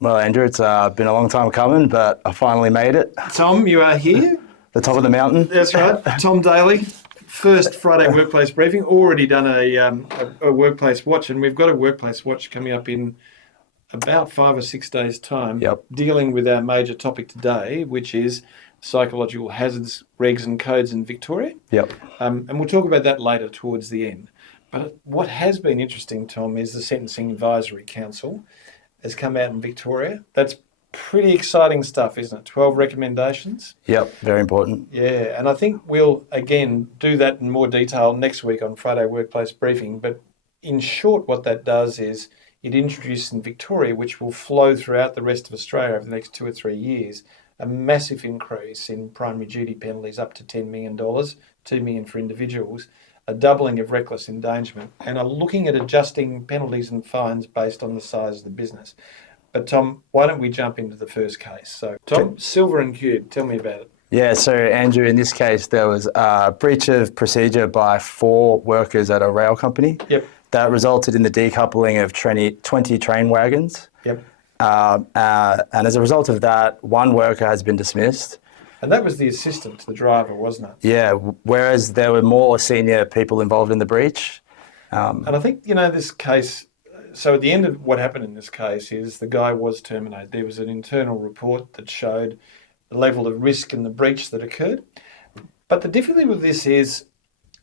Well, Andrew, it's been a long time coming, but I finally made it. Tom, you are here. The top of the mountain. That's right. Tom Daly, first Friday workplace briefing. Already done a workplace watch, and we've got a workplace watch coming up in about 5 or 6 days' time, dealing with our major topic today, which is psychological hazards, regs and codes in Victoria. And we'll talk about that later towards the end. But what has been interesting, Tom, is the Sentencing Advisory Council has come out in Victoria. That's pretty exciting stuff, isn't it? 12 recommendations. Yep, very important. Yeah, and I think we'll, again, do that in more detail next week on Friday Workplace Briefing. But in short, what that does is it introduces in Victoria, which will flow throughout the rest of Australia over the next 2 or 3 years, a massive increase in primary duty penalties up to $10 million, $2 million for individuals, a doubling of reckless endangerment, and are looking at adjusting penalties and fines based on the size of the business. But Tom, why don't we jump into the first case? So Tom, Silver and Cube, tell me about it. Yeah, so Andrew, in this case, there was a breach of procedure by 4 workers at a rail company that resulted in the decoupling of 20 train wagons. And as a result of that, 1 worker has been dismissed. And that was the assistant to the driver, wasn't it? Yeah, whereas there were more senior people involved in the breach. And I think, this case, so at the end of what happened in this case is the guy was terminated. There was an internal report that showed the level of risk and the breach that occurred. But the difficulty with this is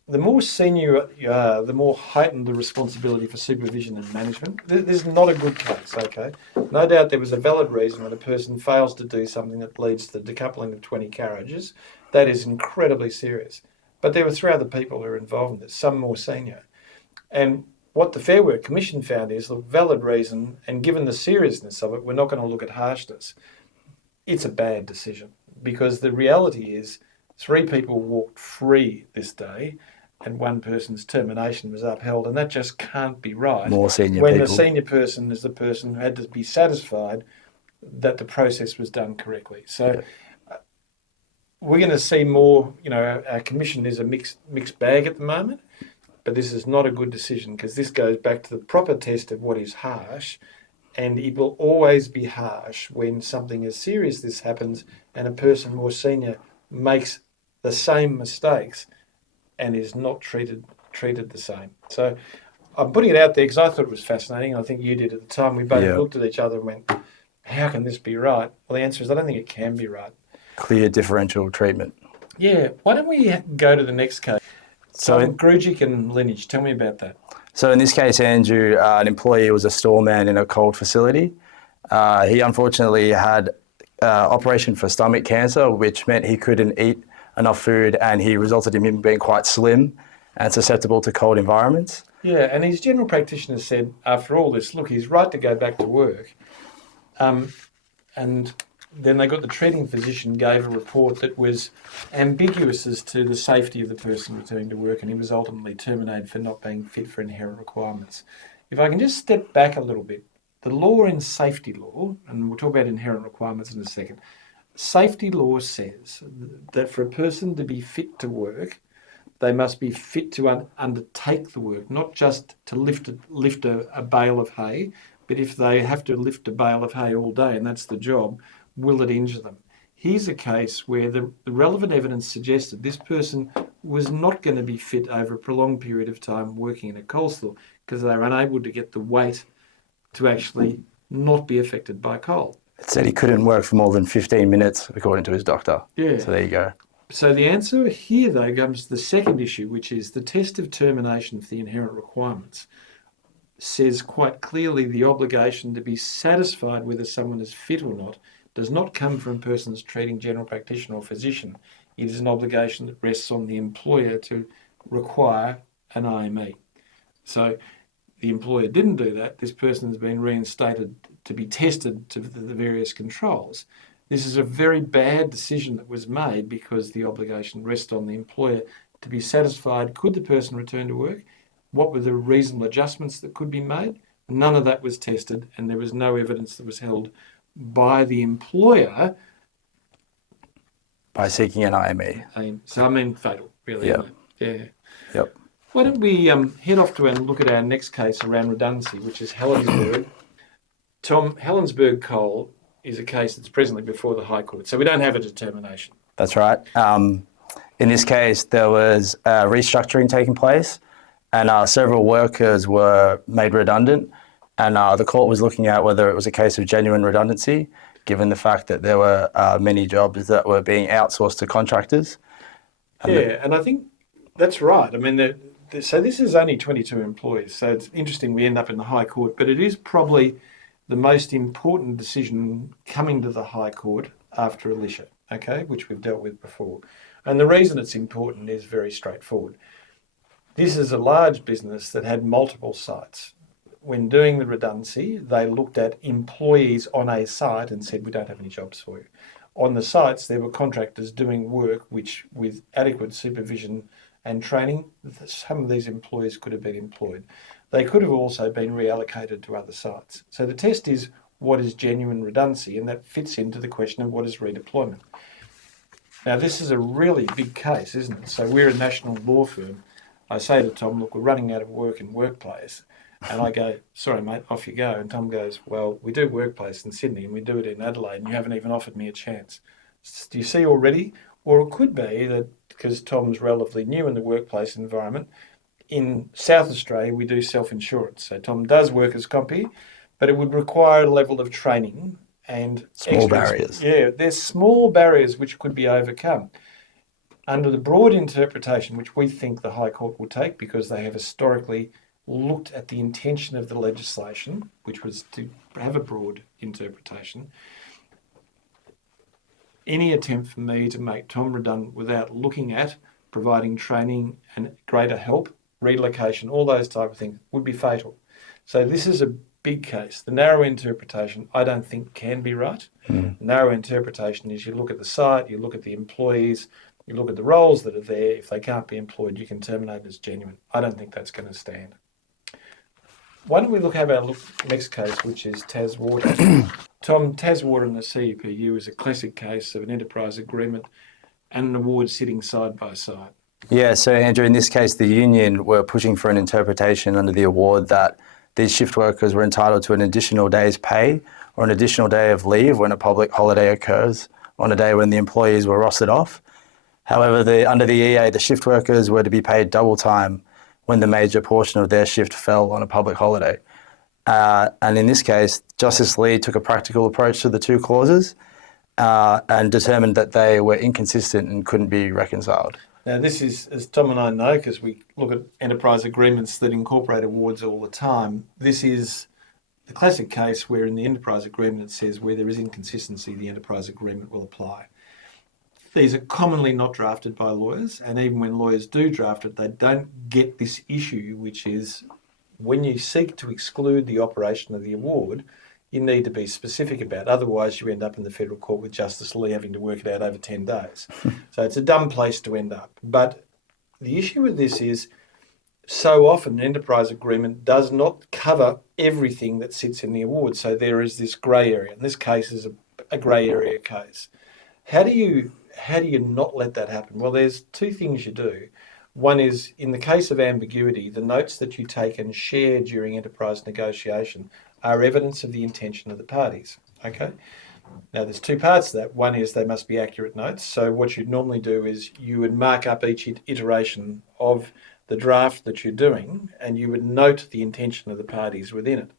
the more senior you are, the more heightened the responsibility for supervision and management. This is not a good case, okay? No doubt there was a valid reason when a person fails to do something that leads to the decoupling of 20 carriages. That is incredibly serious. But there were 3 other people who were involved in this, some more senior. And what the Fair Work Commission found is the valid reason, and given the seriousness of it, we're not going to look at harshness. It's a bad decision because the reality is 3 people walked free this day and 1 person's termination was upheld, and that just can't be right. More senior when people. The senior person is the person who had to be satisfied that the process was done correctly. So we're going to see more, our commission is a mixed bag at the moment, but this is not a good decision because this goes back to the proper test of what is harsh, and it will always be harsh when something as serious as this happens and a person more senior makes the same mistakes and is not treated the same. So I'm putting it out there because I thought it was fascinating. I think you did at the time. We both looked at each other and went, how can this be right? Well, the answer is I don't think it can be right. Clear differential treatment. Yeah. Why don't we go to the next case? So Grujic and Lineage, tell me about that. So in this case, Andrew, an employee was a storeman in a cold facility. He unfortunately had operation for stomach cancer, which meant he couldn't eat enough food, and he resulted in him being quite slim and susceptible to cold environments. Yeah, and his general practitioner said, after all this, look, he's right to go back to work. And then they got the treating physician gave a report that was ambiguous as to the safety of the person returning to work, and he was ultimately terminated for not being fit for inherent requirements. If I can just step back a little bit, the law in safety law, and we'll talk about inherent requirements in a second, safety law says that for a person to be fit to work, they must be fit to undertake the work, not just to lift a bale of hay, but if they have to lift a bale of hay all day and that's the job, will it injure them? Here's a case where the relevant evidence suggested this person was not going to be fit over a prolonged period of time working in a coal store because they were unable to get the weight to actually not be affected by coal. It said he couldn't work for more than 15 minutes, according to his doctor. Yeah. So there you go. So the answer here, though, comes to the second issue, which is the test of termination for the inherent requirements says quite clearly the obligation to be satisfied whether someone is fit or not does not come from a person's treating general practitioner or physician. It is an obligation that rests on the employer to require an IME. So the employer didn't do that. This person has been reinstated to be tested to the various controls. This is a very bad decision that was made because the obligation rests on the employer to be satisfied. Could the person return to work? What were the reasonable adjustments that could be made? None of that was tested, and there was no evidence that was held by the employer. By seeking an IME. So, fatal, really. Yep. Yeah. Yep. Why don't we head off to and look at our next case around redundancy, which is Helensburgh. Tom, Helensburgh Coal is a case that's presently before the High Court, so we don't have a determination. That's right. In this case, there was restructuring taking place, and several workers were made redundant, and the court was looking at whether it was a case of genuine redundancy, given the fact that there were many jobs that were being outsourced to contractors. And I think that's right. I mean, so this is only 22 employees, so it's interesting we end up in the High Court, but it is probably the most important decision coming to the High Court after Alicia, okay, which we've dealt with before. And the reason it's important is very straightforward. This is a large business that had multiple sites. When doing the redundancy, they looked at employees on a site and said, we don't have any jobs for you. On the sites, there were contractors doing work which, with adequate supervision and training, some of these employees could have been employed. They could have also been reallocated to other sites. So the test is, what is genuine redundancy? And that fits into the question of what is redeployment. Now, this is a really big case, isn't it? So we're a national law firm. I say to Tom, look, we're running out of work in workplace. And I go, sorry, mate, off you go. And Tom goes, well, we do workplace in Sydney and we do it in Adelaide and you haven't even offered me a chance. Do you see already? Or it could be that because Tom's relatively new in the workplace environment, in South Australia, we do self-insurance. So Tom does workers' compy, but it would require a level of training and small barriers. Yeah, there's small barriers which could be overcome. Under the broad interpretation, which we think the High Court will take because they have historically looked at the intention of the legislation, which was to have a broad interpretation, any attempt for me to make Tom redundant without looking at providing training and greater help, relocation, all those type of things would be fatal. So this is a big case. The narrow interpretation, I don't think can be right. The narrow interpretation is you look at the site, you look at the employees, you look at the roles that are there. If they can't be employed, you can terminate as genuine. I don't think that's going to stand. Why don't we have our next case, which is Taswater. Tom, Taswater and the CEPU is a classic case of an enterprise agreement and an award sitting side by side. Yeah, so Andrew, in this case, the union were pushing for an interpretation under the award that these shift workers were entitled to an additional day's pay or an additional day of leave when a public holiday occurs on a day when the employees were rostered off. However, under the EA, the shift workers were to be paid double time when the major portion of their shift fell on a public holiday. And in this case, Justice Lee took a practical approach to the two clauses and determined that they were inconsistent and couldn't be reconciled. Now, this is, as Tom and I know, because we look at enterprise agreements that incorporate awards all the time, this is the classic case where in the enterprise agreement it says where there is inconsistency, the enterprise agreement will apply. These are commonly not drafted by lawyers, and even when lawyers do draft it, they don't get this issue, which is when you seek to exclude the operation of the award, you need to be specific about it. Otherwise, you end up in the federal court with Justice Lee having to work it out over 10 days. So it's a dumb place to end up. But the issue with this is so often an enterprise agreement does not cover everything that sits in the award. So there is this grey area. And this case is a grey area case. How do you not let that happen? Well, there's two things you do. One is, in the case of ambiguity, the notes that you take and share during enterprise negotiation are evidence of the intention of the parties, okay? Now, there's two parts to that. One is they must be accurate notes. So what you'd normally do is you would mark up each iteration of the draft that you're doing and you would note the intention of the parties within it.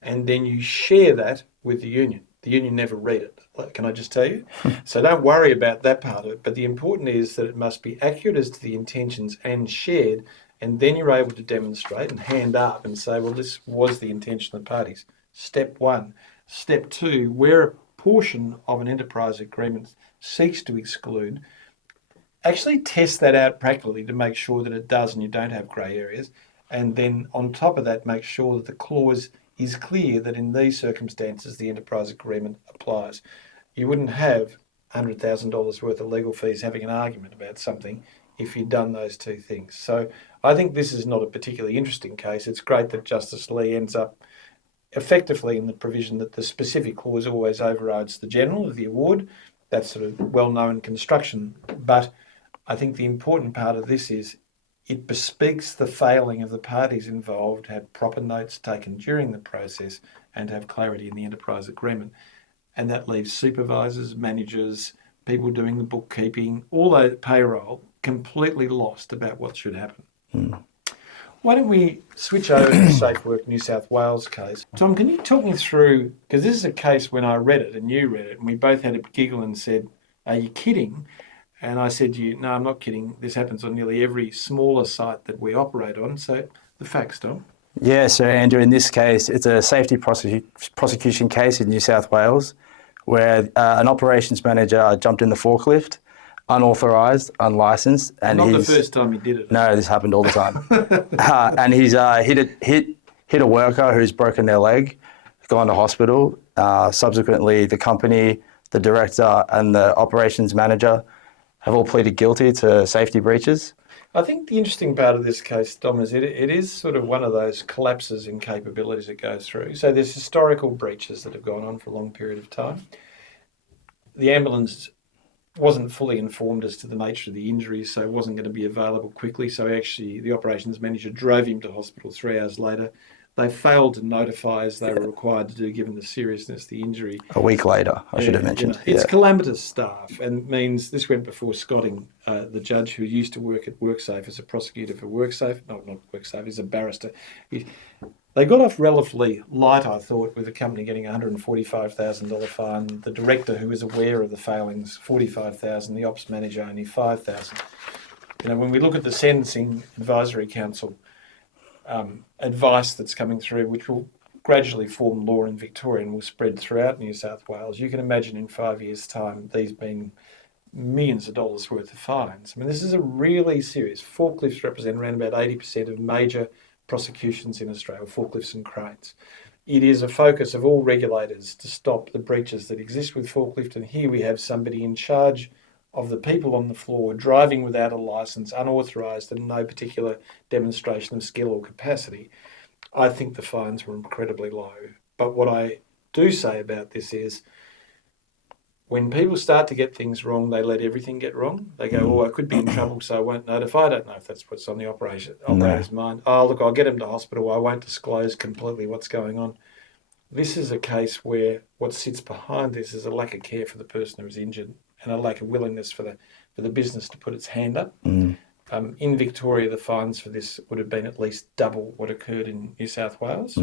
And then you share that with the union. The union never read it, can I just tell you? So don't worry about that part of it. But the important is that it must be accurate as to the intentions and shared, and then you're able to demonstrate and hand up and say, well, this was the intention of the parties. Step one. Step two, where a portion of an enterprise agreement seeks to exclude, actually test that out practically to make sure that it does and you don't have grey areas. And then on top of that, make sure that the clause is clear that in these circumstances, the enterprise agreement applies. You wouldn't have $100,000 worth of legal fees having an argument about something if you'd done those two things. So I think this is not a particularly interesting case. It's great that Justice Lee ends up effectively in the provision that the specific clause always overrides the general of the award. That's sort of well-known in construction. But I think the important part of this is it bespeaks the failing of the parties involved to have proper notes taken during the process and to have clarity in the enterprise agreement. And that leaves supervisors, managers, people doing the bookkeeping, all that payroll, completely lost about what should happen. Why don't we switch over to the Safe Work New South Wales case? Tom, can you talk me through, because this is a case when I read it and you read it, and we both had a giggle and said, are you kidding? And I said to you, no, I'm not kidding. This happens on nearly every smaller site that we operate on. So the facts, Tom. Yeah, so Andrew, in this case, it's a safety prosecution case in New South Wales where an operations manager jumped in the forklift, unauthorised, unlicensed. And not the first time he did it. No, this happened all the time. And he's hit a worker who's broken their leg, gone to hospital. Subsequently, the company, the director and the operations manager have all pleaded guilty to safety breaches. I think the interesting part of this case, Dom, is it is sort of one of those collapses in capabilities it goes through. So there's historical breaches that have gone on for a long period of time. The ambulance wasn't fully informed as to the nature of the injuries, so it wasn't going to be available quickly. So actually the operations manager drove him to hospital 3 hours later. They failed to notify as they were required to do, given the seriousness of the injury. A week later, I should have mentioned. It's calamitous stuff, and means this went before Scotting, the judge who used to work at WorkSafe as a prosecutor for WorkSafe. No, not WorkSafe, he's a barrister. They got off relatively light, I thought, with the company getting a $145,000 fine. The director, who was aware of the failings, $45,000. The ops manager, only $5,000. When we look at the Sentencing Advisory Council advice that's coming through, which will gradually form law in Victoria and will spread throughout New South Wales, you can imagine in 5 years' time these being millions of dollars worth of fines. I mean, this is a really serious. Forklifts represent around about 80% of major prosecutions in Australia, forklifts and cranes. It is a focus of all regulators to stop the breaches that exist with forklift, and here we have somebody in charge of the people on the floor driving without a licence, unauthorised and no particular demonstration of skill or capacity. I think the fines were incredibly low. But what I do say about this is when people start to get things wrong, they let everything get wrong. They go, I could be in trouble, so I won't notify. I don't know if that's what's on the operator's mind. Oh, look, I'll get him to hospital. I won't disclose completely what's going on. This is a case where what sits behind this is a lack of care for the person who's injured and a lack of willingness for the business to put its hand up. In Victoria, the fines for this would have been at least double what occurred in New South Wales.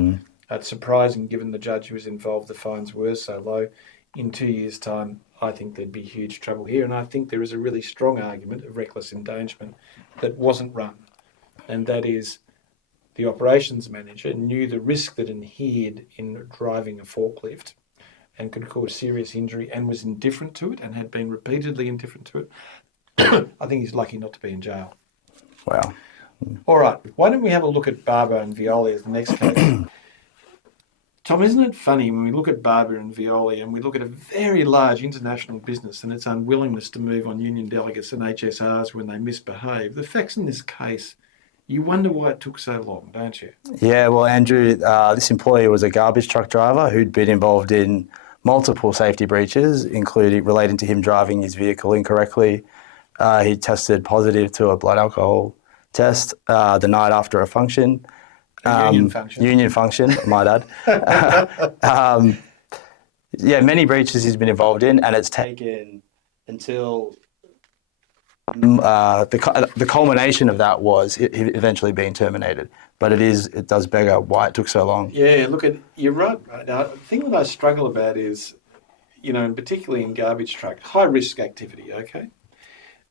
It's surprising, given the judge who was involved, the fines were so low. In 2 years' time, I think there'd be huge trouble here. And I think there is a really strong argument of reckless endangerment that wasn't run. And that is the operations manager knew the risk that adhered in driving a forklift and could cause serious injury and was indifferent to it and had been repeatedly indifferent to it. I think he's lucky not to be in jail. Wow. All right, why don't we have a look at Barber and Violi as the next case? Tom, isn't it funny when we look at Barber and Violi and we look at a very large international business and its unwillingness to move on union delegates and HSRs when they misbehave? The facts in this case, you wonder why it took so long, don't you? Yeah, well, Andrew, this employee was a garbage truck driver who'd been involved in multiple safety breaches, including relating to him driving his vehicle incorrectly. He tested positive to a blood alcohol test the night after a function. Union function, my dad. Many breaches he's been involved in, and it's taken until the culmination of that was eventually being terminated. But it does beg up why it took so long. Yeah, look, you're right. Now, the thing that I struggle about is, and particularly in garbage truck, high risk activity, okay?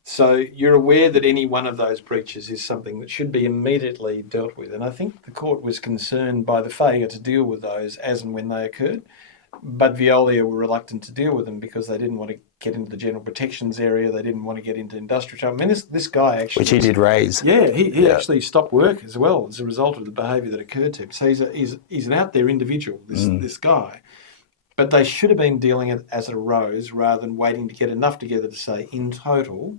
So you're aware that any one of those breaches is something that should be immediately dealt with. And I think the court was concerned by the failure to deal with those as and when they occurred. But Veolia were reluctant to deal with them because they didn't want to get into the general protections area. They didn't want to get into industrial trouble. I mean, this guy actually... Which he did raise. Yeah, he actually stopped work as well as a result of the behaviour that occurred to him. So he's an out there individual, this guy. But they should have been dealing it as it arose rather than waiting to get enough together to say, in total,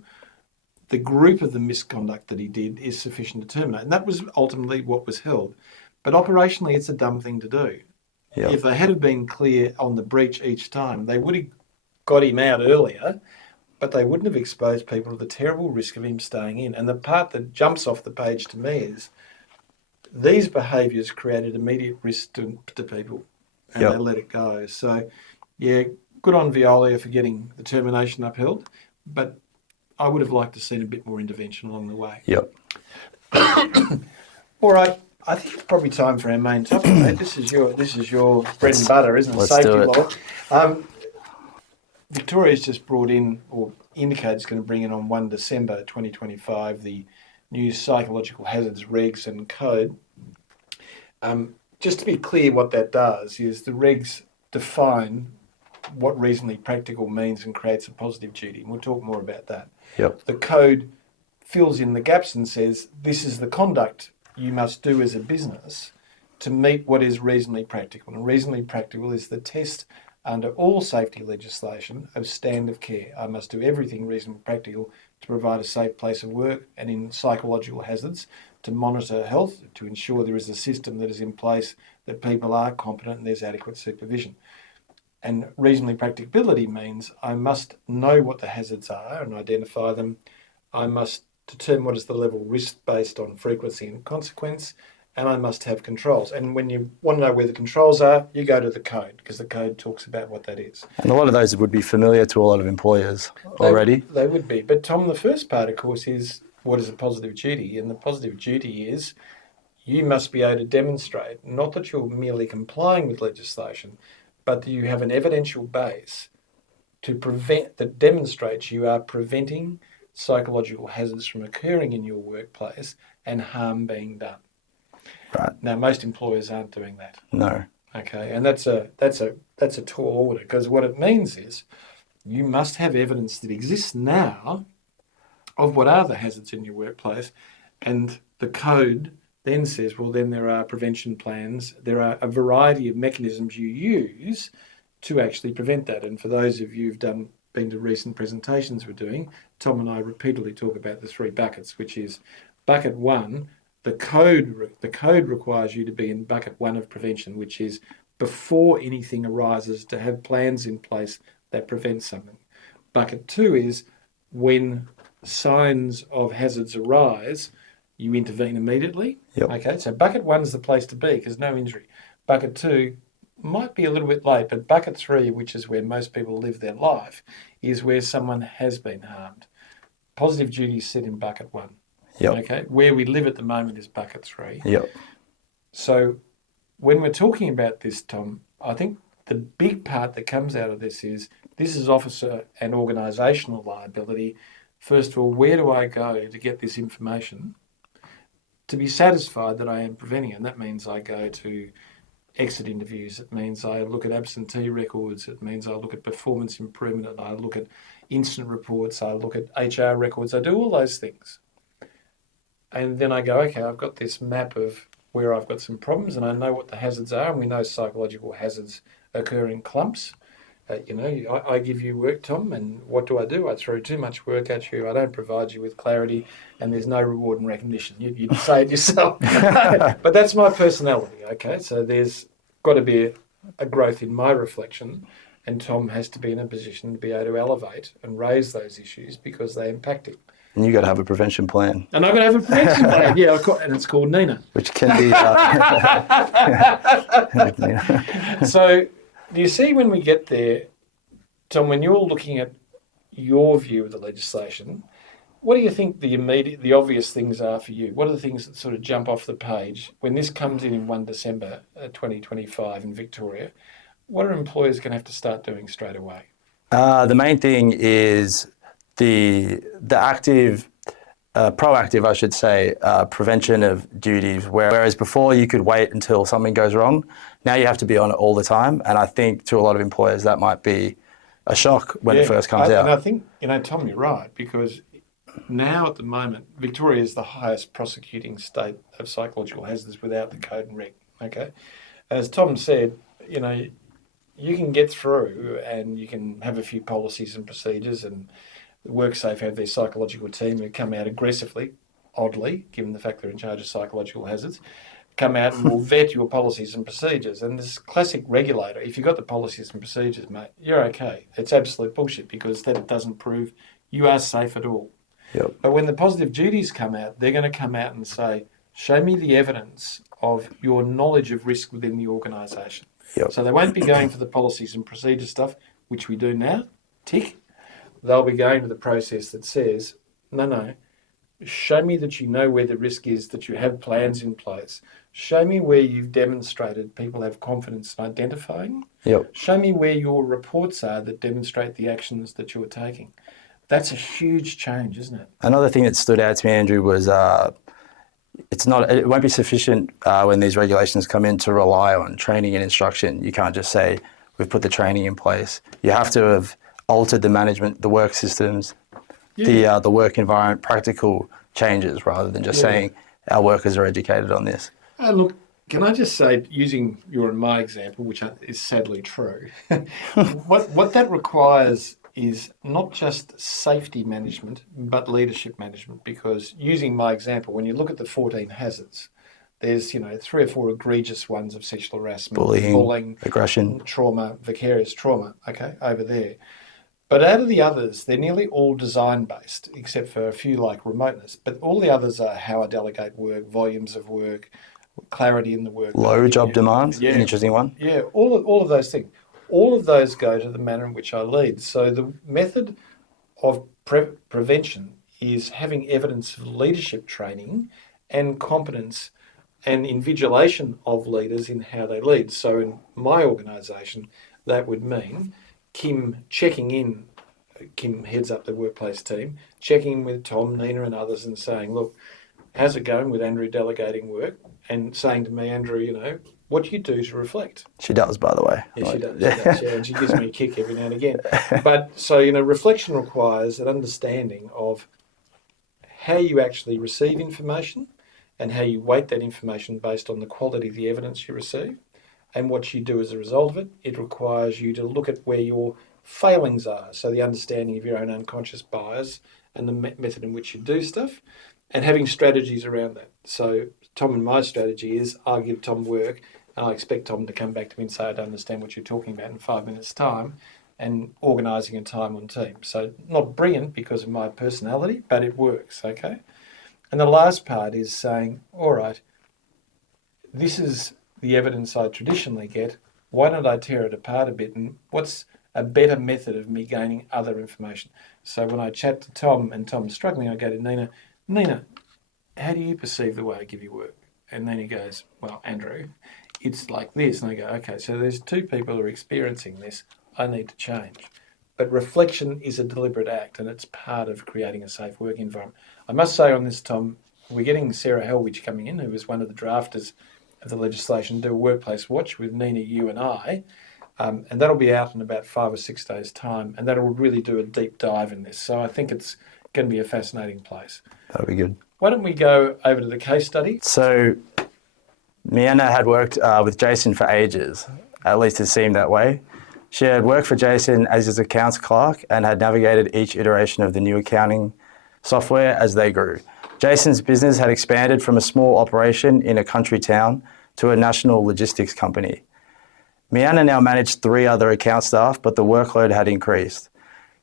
the group of the misconduct that he did is sufficient to terminate. And that was ultimately what was held. But operationally, it's a dumb thing to do. Yep. If they had have been clear on the breach each time, they would have got him out earlier, but they wouldn't have exposed people to the terrible risk of him staying in. And the part that jumps off the page to me is these behaviours created immediate risk to people. and they let it go. So, yeah, good on Veolia for getting the termination upheld, but I would have liked to have seen a bit more intervention along the way. Yep. All right, I think it's probably time for our main topic, mate. This is your bread and butter, isn't it? Let's Safety do it. law. Victoria's just brought in, or indicated it's going to bring in on 1 December 2025, the new Psychological Hazards Regs and Code. Just to be clear, what that does is the regs define what reasonably practical means and creates a positive duty. And we'll talk more about that. Yep. The code fills in the gaps and says, this is the conduct you must do as a business to meet what is reasonably practical. And reasonably practical is the test under all safety legislation of stand of care. I must do everything reasonably practical to provide a safe place of work, and in psychological hazards, to monitor health, to ensure there is a system that is in place, that people are competent and there's adequate supervision. And reasonably practicability means I must know what the hazards are and identify them. I must determine what is the level of risk based on frequency and consequence, and I must have controls. And when you want to know where the controls are, you go to the code, because the code talks about what that is. And a lot of those would be familiar to a lot of employers already. They would be. But Tom, the first part, of course, is what is a positive duty? And the positive duty is you must be able to demonstrate, not that you're merely complying with legislation, but that you have an evidential base to prevent, that demonstrates you are preventing psychological hazards from occurring in your workplace and harm being done. Right. Now, most employers aren't doing that. No. Okay, and that's a tall order, because what it means is you must have evidence that exists now of what are the hazards in your workplace, and the code then says, well, then there are prevention plans, there are a variety of mechanisms you use to actually prevent that. And for those of you who've been to recent presentations we're doing, Tom and I repeatedly talk about the 3 buckets, which is bucket 1. The code requires you to be in bucket 1 of prevention, which is before anything arises, to have plans in place that prevent something. Bucket 2 is when signs of hazards arise, you intervene immediately. Yep. Okay, so bucket 1 is the place to be because no injury. Bucket 2 might be a little bit late, but bucket 3, which is where most people live their life, is where someone has been harmed. Positive duty is set in bucket 1. Yep. Okay, where we live at the moment is bucket 3. Yep. So when we're talking about this, Tom, I think the big part that comes out of this is officer and organisational liability. First of all, where do I go to get this information to be satisfied that I am preventing it? And that means I go to exit interviews. It means I look at absentee records. It means I look at performance improvement. I look at incident reports. I look at HR records. I do all those things. And then I go, okay, I've got this map of where I've got some problems and I know what the hazards are, and we know psychological hazards occur in clumps. I give you work, Tom, and what do? I throw too much work at you. I don't provide you with clarity, and there's no reward and recognition. You'd say it yourself. But that's my personality, okay? So there's got to be a growth in my reflection, and Tom has to be in a position to be able to elevate and raise those issues because they impact him. And you got to have a prevention plan. And I've got to have a prevention plan, yeah, and it's called Nina. Which can be... So do you see when we get there, Tom, when you're looking at your view of the legislation, what do you think the obvious things are for you? What are the things that sort of jump off the page when this comes in 1 December 2025 in Victoria? What are employers going to have to start doing straight away? The main thing is the active, proactive, I should say, prevention of duties, whereas before you could wait until something goes wrong. Now you have to be on it all the time. And I think to a lot of employers that might be a shock when it first comes out. And I think, Tom, you're right, because now at the moment, Victoria is the highest prosecuting state of psychological hazards without the code and reg, okay? As Tom said, you can get through and you can have a few policies and procedures, and WorkSafe have their psychological team who come out aggressively, oddly, given the fact they're in charge of psychological hazards, come out and will vet your policies and procedures. And this classic regulator, if you've got the policies and procedures, mate, you're okay. It's absolute bullshit because that doesn't prove you are safe at all. Yep. But when the positive duties come out, they're going to come out and say, show me the evidence of your knowledge of risk within the organisation. Yep. So they won't be going for the policies and procedure stuff, which we do now, tick. They'll be going to the process that says, no, show me that you know where the risk is, that you have plans in place. Show me where you've demonstrated people have confidence in identifying. Yep. Show me where your reports are that demonstrate the actions that you're taking. That's a huge change, isn't it? Another thing that stood out to me, Andrew, was it won't be sufficient when these regulations come in to rely on training and instruction. You can't just say, we've put the training in place. You have to have altered the management, the work systems, the work environment, practical changes rather than just saying our workers are educated on this. Look, can I just say, using your and my example, which is sadly true, what that requires is not just safety management, but leadership management. Because using my example, when you look at the 14 hazards, there's 3 or 4 egregious ones of sexual harassment, bullying, aggression, trauma, vicarious trauma, okay, over there. But out of the others, they're nearly all design-based, except for a few like remoteness. But all the others are how I delegate work, volumes of work, clarity in the work. Low job demands, an interesting one. Yeah, all of those things. All of those go to the manner in which I lead. So the method of prevention is having evidence of leadership training and competence and invigilation of leaders in how they lead. So in my organisation, that would mean Kim heads up the workplace team, checking in with Tom, Nina and others and saying, look, how's it going with Andrew delegating work? And saying to me, Andrew, what do you do to reflect? She does, by the way. Yeah, she does, and she gives me a kick every now and again. But so, reflection requires an understanding of how you actually receive information and how you weight that information based on the quality of the evidence you receive and what you do as a result of it. It requires you to look at where your failings are, so the understanding of your own unconscious bias and the method in which you do stuff, and having strategies around that. So Tom and my strategy is I give Tom work and I expect Tom to come back to me and say, I don't understand what you're talking about in 5 minutes' time, and organising a time on team. So not brilliant because of my personality, but it works, okay? And the last part is saying, all right, this is the evidence I traditionally get. Why don't I tear it apart a bit? And what's a better method of me gaining other information? So when I chat to Tom and Tom's struggling, I go to Nina, how do you perceive the way I give you work? And then he goes, well, Andrew, it's like this. And I go, okay, so there's 2 people who are experiencing this. I need to change. But reflection is a deliberate act and it's part of creating a safe work environment. I must say on this, Tom, we're getting Sarah Helwich coming in, who was one of the drafters of the legislation, do a workplace watch with Nina, you and I. And that'll be out in about 5 or 6 days' time. And that'll really do a deep dive in this. So I think it's going to be a fascinating place. That'll be good. Why don't we go over to the case study? So Mianna had worked with Jason for ages, at least it seemed that way. She had worked for Jason as his accounts clerk and had navigated each iteration of the new accounting software as they grew. Jason's business had expanded from a small operation in a country town to a national logistics company. Mianna now managed 3 other account staff, but the workload had increased.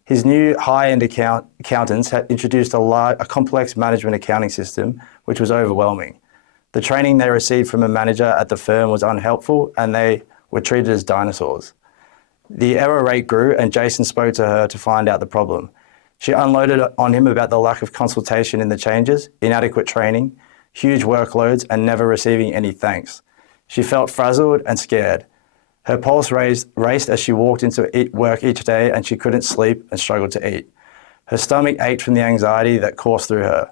His new high-end accountants had introduced a complex management accounting system, which was overwhelming. The training they received from a manager at the firm was unhelpful, and they were treated as dinosaurs. The error rate grew, and Jason spoke to her to find out the problem. She unloaded on him about the lack of consultation in the changes, inadequate training, huge workloads, and never receiving any thanks. She felt frazzled and scared. Her pulse raced as she walked into work each day, and she couldn't sleep and struggled to eat. Her stomach ached from the anxiety that coursed through her.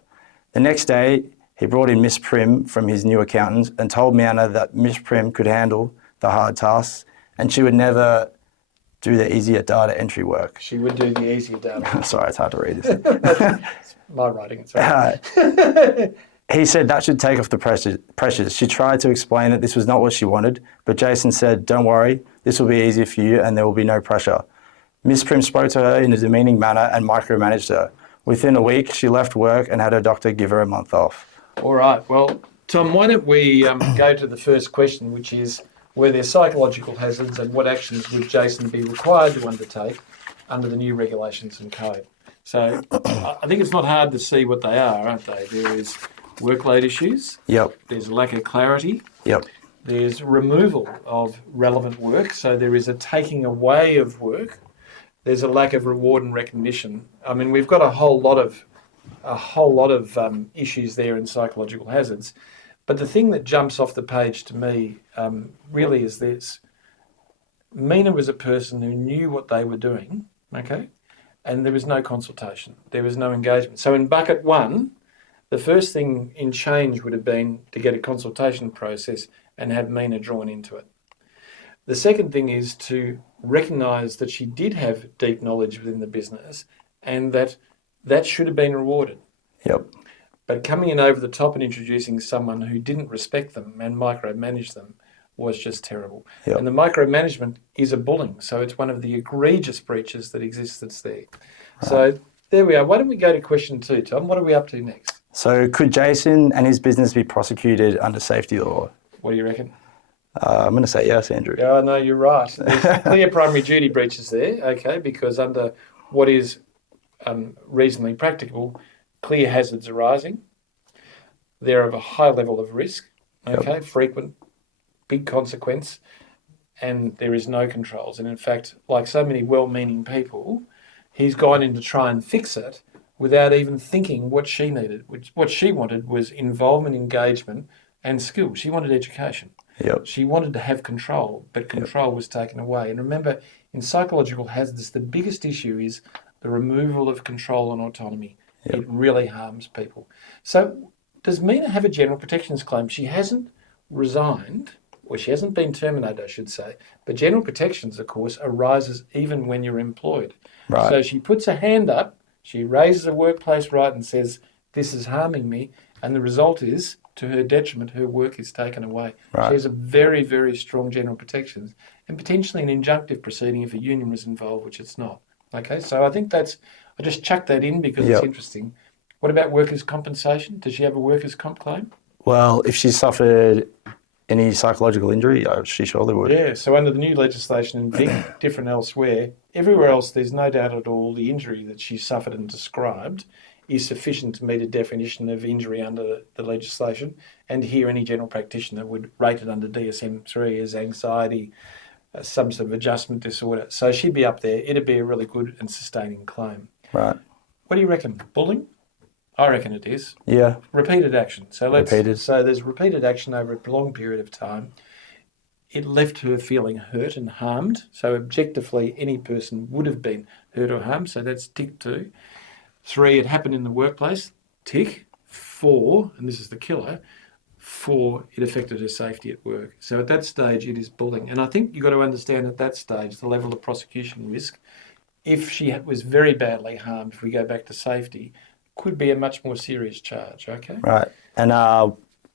The next day, he brought in Miss Prim from his new accountant and told Mianna that Miss Prim could handle the hard tasks and she would never do the easier data entry work. She would do the easier data. Sorry, it's hard to read this. It's my writing, it's all right. He said that should take off the pressures. She tried to explain that this was not what she wanted, but Jason said, don't worry, this will be easier for you and there will be no pressure. Miss Prim spoke to her in a demeaning manner and micromanaged her. Within a week, she left work and had her doctor give her a month off. All right. Well, Tom, why don't we go to the first question, which is, were there psychological hazards and what actions would Jason be required to undertake under the new regulations and code? So I think it's not hard to see what they are, aren't they? There is workload issues. Yep. There's a lack of clarity. Yep. There's removal of relevant work, so there is a taking away of work. There's a lack of reward and recognition. I mean, we've got a whole lot of issues there in psychological hazards. But the thing that jumps off the page to me really is this. Mina was a person who knew what they were doing, okay? And there was no consultation. There was no engagement. So in bucket one, the first thing in change would have been to get a consultation process and have Mina drawn into it. The second thing is to recognise that she did have deep knowledge within the business and that should have been rewarded. Yep. But coming in over the top and introducing someone who didn't respect them and micromanage them was just terrible. Yep. And the micromanagement is a bullying, so it's one of the egregious breaches that exists that's there. Right. So there we are. Why don't we go to question 2, Tom? What are we up to next? So could Jason and his business be prosecuted under safety law? What do you reckon? I'm going to say yes, Andrew. Yeah, no, you're right. There's clear primary duty breaches there, okay, because under what is reasonably practicable, clear hazards arising. They're of a high level of risk, okay, yep. Frequent, big consequence, and there is no controls. And in fact, like so many well-meaning people, he's gone in to try and fix it without even thinking what she needed. What she wanted was involvement, engagement, and skill. She wanted education. Yep. She wanted to have control, but control was taken away. And remember, in psychological hazards, the biggest issue is the removal of control and autonomy. Yep. It really harms people. So does Mina have a general protections claim? She hasn't resigned, or she hasn't been terminated, I should say. But general protections, of course, arises even when you're employed. Right. So she puts her hand up, she raises a workplace right and says, this is harming me. And the result is, to her detriment, her work is taken away. Right. She has a very, very strong general protections and potentially an injunctive proceeding if a union was involved, which it's not. Okay, so I think I just chucked that in because it's interesting. What about workers' compensation? Does she have a workers' comp claim? Well, if she suffered any psychological injury, she surely would. Yeah, so under the new legislation in Vic, different elsewhere, everywhere else there's no doubt at all the injury that she suffered and described is sufficient to meet a definition of injury under the legislation. And here any general practitioner would rate it under DSM-3 as anxiety, some sort of adjustment disorder. So she'd be up there. It'd be a really good and sustaining claim. Right. What do you reckon? Bullying? I reckon it is. Yeah. Repeated action. So there's repeated action over a prolonged period of time. It left her feeling hurt and harmed. So objectively, any person would have been hurt or harmed. So that's tick 2. 3, it happened in the workplace. Tick. 4, and this is the killer, 4, it affected her safety at work. So at that stage, it is bullying. And I think you've got to understand at that stage the level of prosecution risk. If she was very badly harmed, if we go back to safety, could be a much more serious charge, okay? Right. And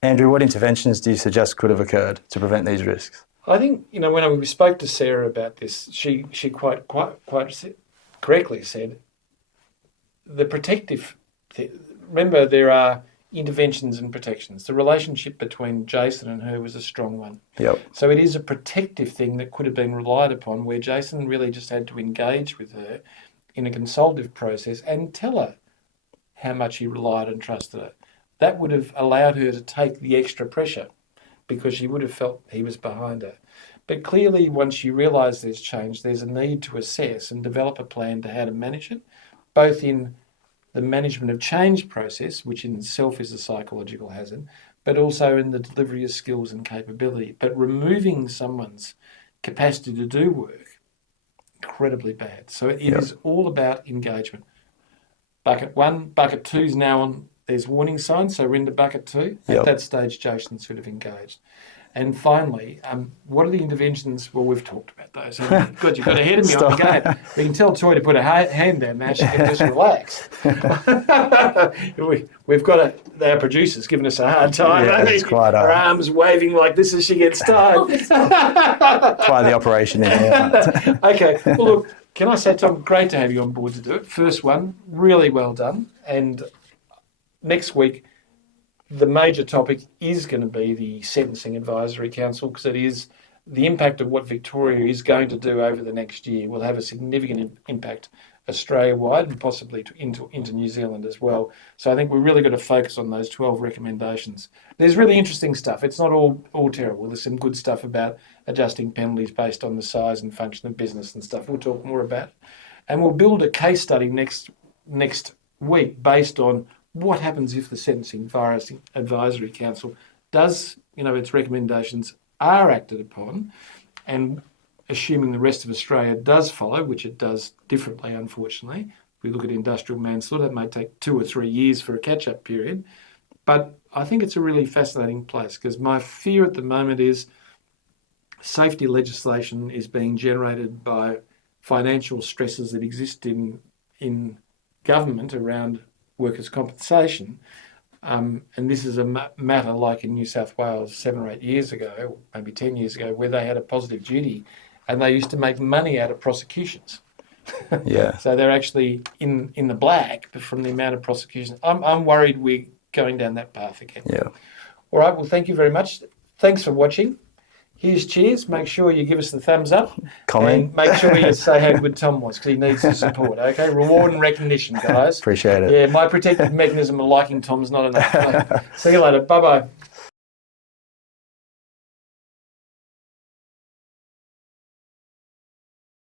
Andrew, what interventions do you suggest could have occurred to prevent these risks? I think, when we spoke to Sarah about this, she quite correctly said, the protective, remember there are interventions and protections. The relationship between Jason and her was a strong one. Yep. So it is a protective thing that could have been relied upon where Jason really just had to engage with her in a consultative process and tell her how much he relied and trusted her. That would have allowed her to take the extra pressure because she would have felt he was behind her. But clearly, once she realised there's change, there's a need to assess and develop a plan to how to manage it, both in the management of change process, which in itself is a psychological hazard, but also in the delivery of skills and capability. But removing someone's capacity to do work, incredibly bad. So it is all about engagement. Bucket 1, bucket 2 is now on, there's warning signs, so we're into bucket 2. At that stage, Jason's sort of engaged. And finally, what are the interventions? Well, we've talked about those. God, you've got ahead of me on the game. We can tell Toy to put a hand down now. She can just relax. We've got our producer's giving us a hard time. Yeah, it's quite her arms waving like this as she gets tired. Quite the operation in here. Okay. Well, look, can I say, Tom, great to have you on board to do it. First one, really well done. And next week, the major topic is going to be the Sentencing Advisory Council because it is the impact of what Victoria is going to do over the next year will have a significant impact Australia-wide and possibly into New Zealand as well. So I think we're really got to focus on those 12 recommendations. There's really interesting stuff. It's not all terrible. There's some good stuff about adjusting penalties based on the size and function of business and stuff. We'll talk more about it. And we'll build a case study next week based on what happens if the Sentencing Advisory Council does, its recommendations are acted upon, and assuming the rest of Australia does follow, which it does differently, unfortunately. If we look at industrial manslaughter, it may take 2 or 3 years for a catch-up period. But I think it's a really fascinating place, because my fear at the moment is safety legislation is being generated by financial stresses that exist in government around workers' compensation. And this is a matter like in New South Wales 7 or 8 years ago, maybe 10 years ago, where they had a positive duty and they used to make money out of prosecutions. Yeah. So they're actually in the black from the amount of prosecutions. I'm worried we're going down that path again. Yeah. All right, well, thank you very much. Thanks for watching. Here's cheers. Make sure you give us the thumbs up. Comment. And make sure you say how good Tom was, because he needs the support, okay? Reward and recognition, guys. Appreciate it. Yeah, my protective mechanism of liking Tom's not enough. See you later. Bye-bye.